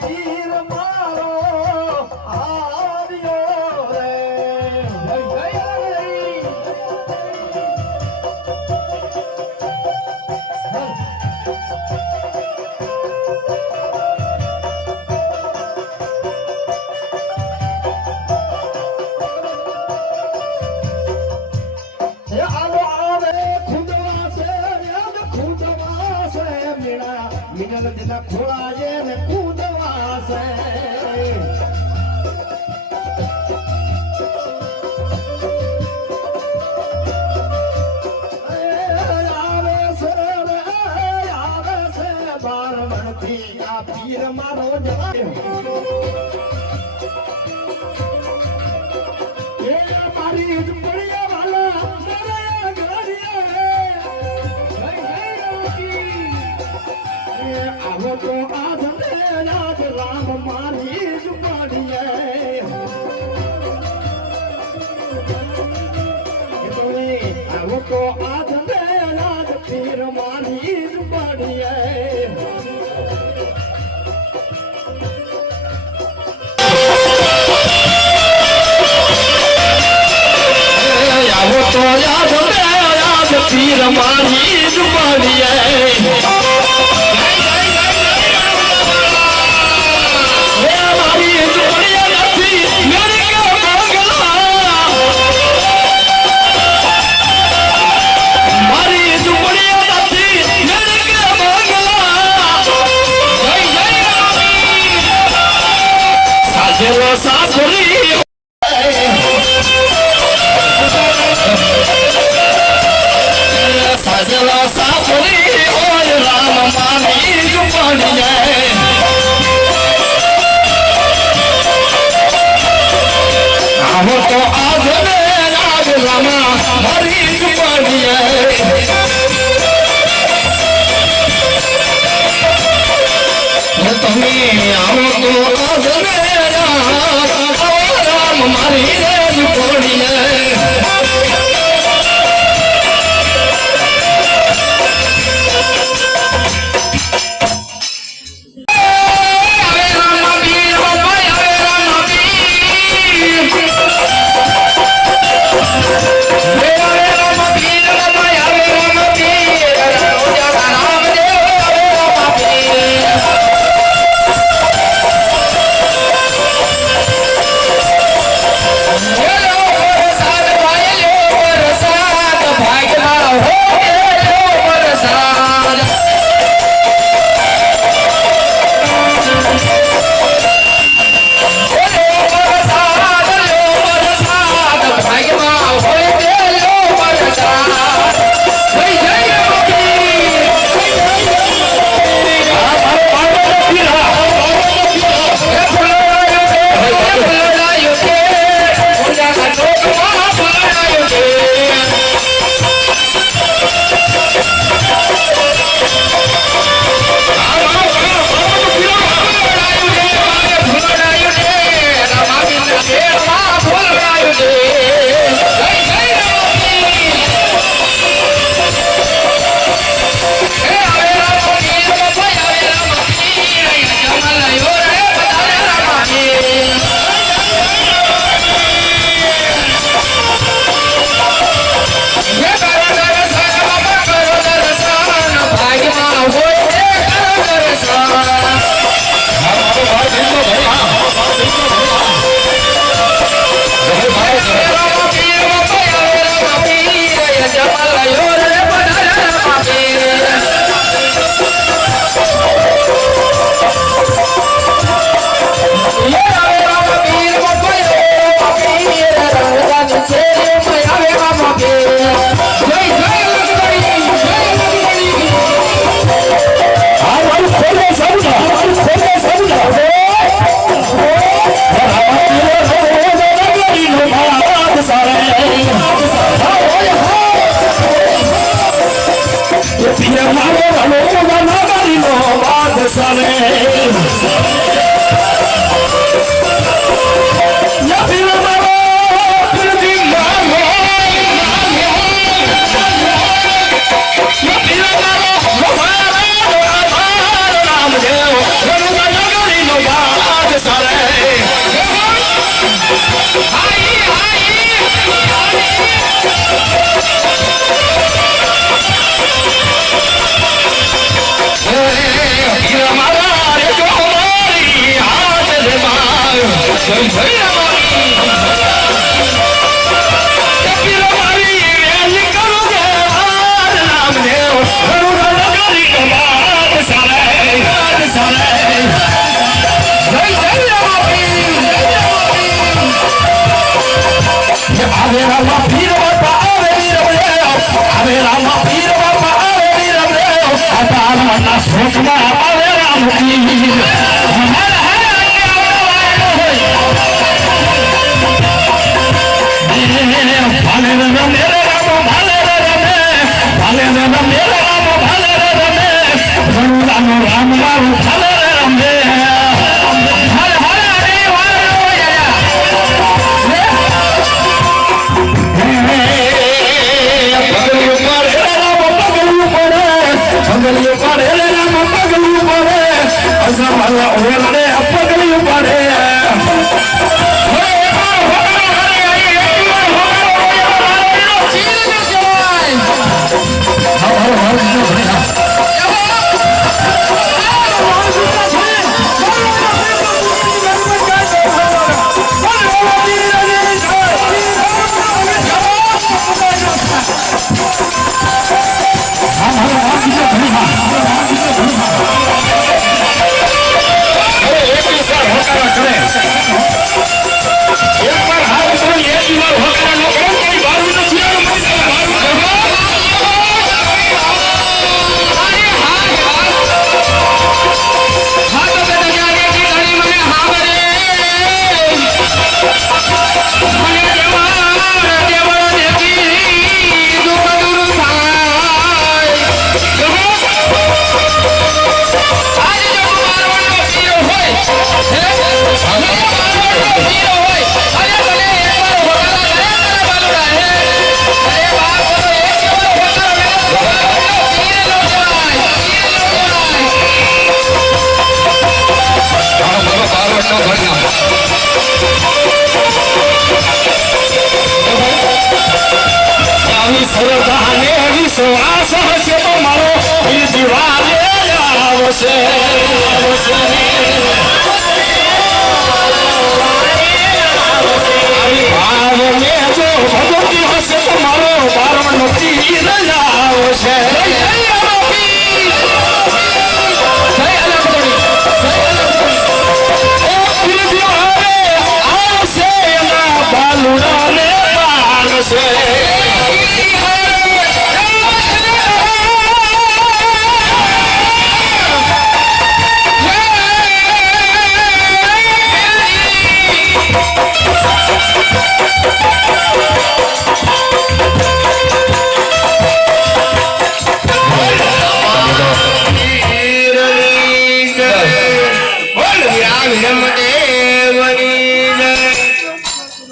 પીર મારો આવ્યો રે જય જય ખોળાએ ને કૂદવાસે આવે છે બારણથી આ પીર મારો જવાયો એ મારી જ પડ્યા વાલા દરિયા ગળિયા આવો તો આજ રાજ રામ મારી જ પાડીએ આવો તો આજ રાજ પીર મારી જ પાડીએ આવો તો આજ પીર મારી જ પાડીએ Yeah,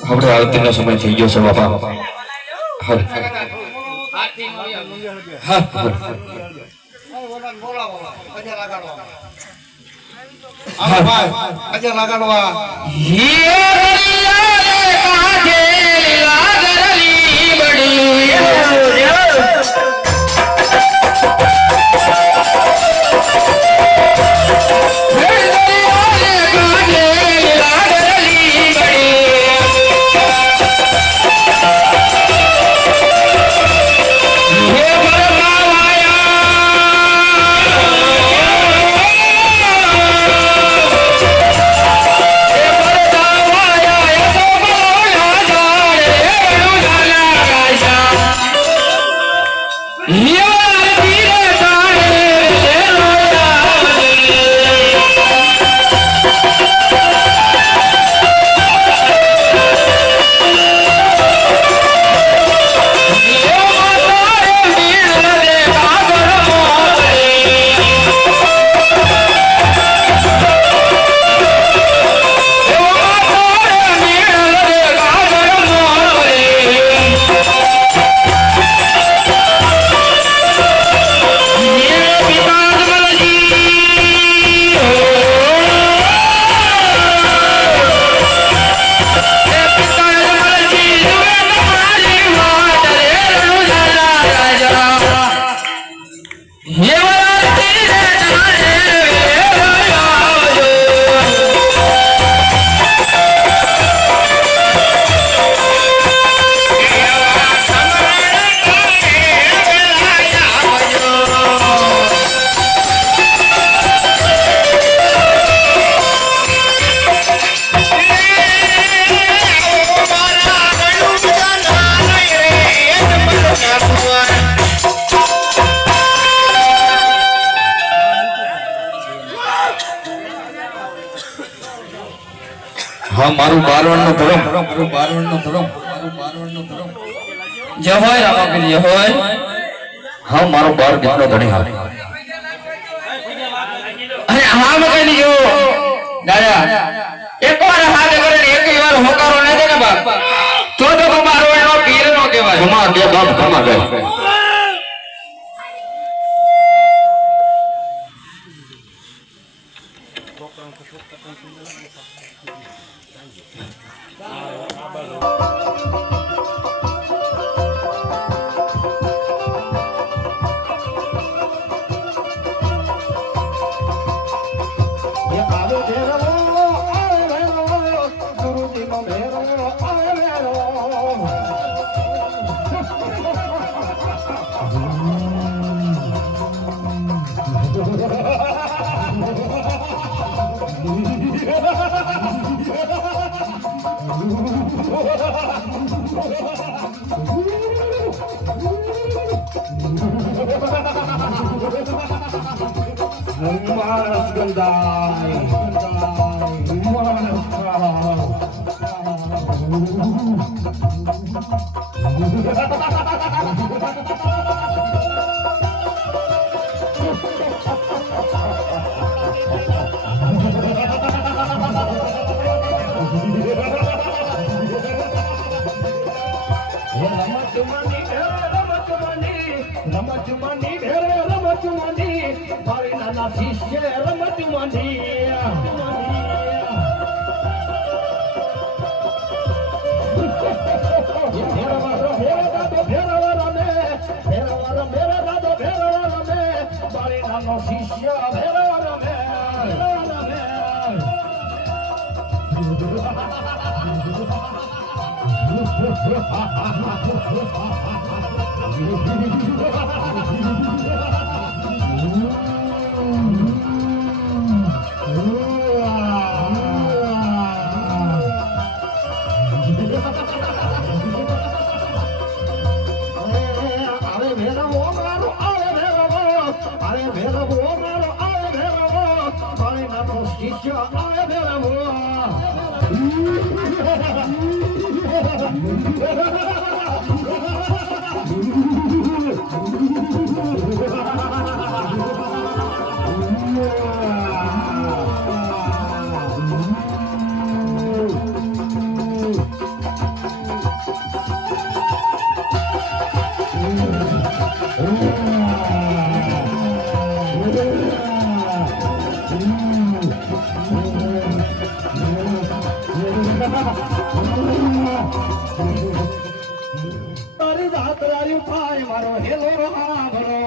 આપણે આરતીનો સમય થઈ ગયો છે બાપા. હર અજય લગાડવા એ હા મારું બારવણનો ધર્મ મારું બારવણનો ધર્મ મારું બારવણનો ધર્મ જય હોય રામાપીર જય હોય હા મારો બાર દીકરો ધણી હા અરે હા મકાઈ જો દાદા એકવાર હાથ કરે ને એક વાર હોકારો ન દે ને બાપ તો બારવણનો પીર નો કહેવાય ખમા દે બાપ ખમા દે Manas gandai, manas kau. શિષ્ય રમત શિષ્ય તારી જાત રાયું થાય મારો હેલો આભરો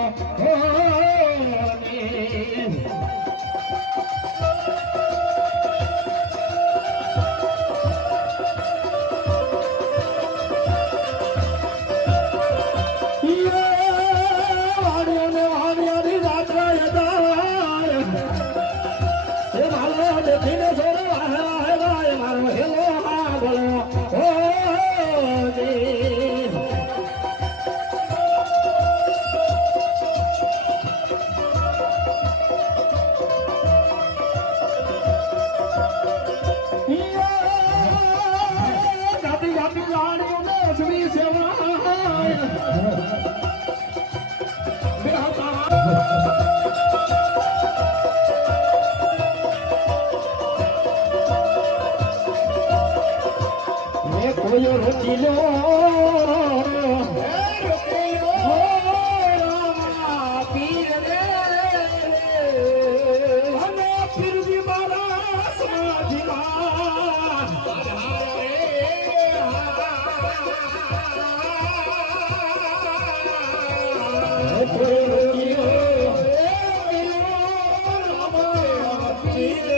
કોયો રોકીલો પીર રે અને પીરજી મારા સમાધિમાં કોયો રોકીલો પીર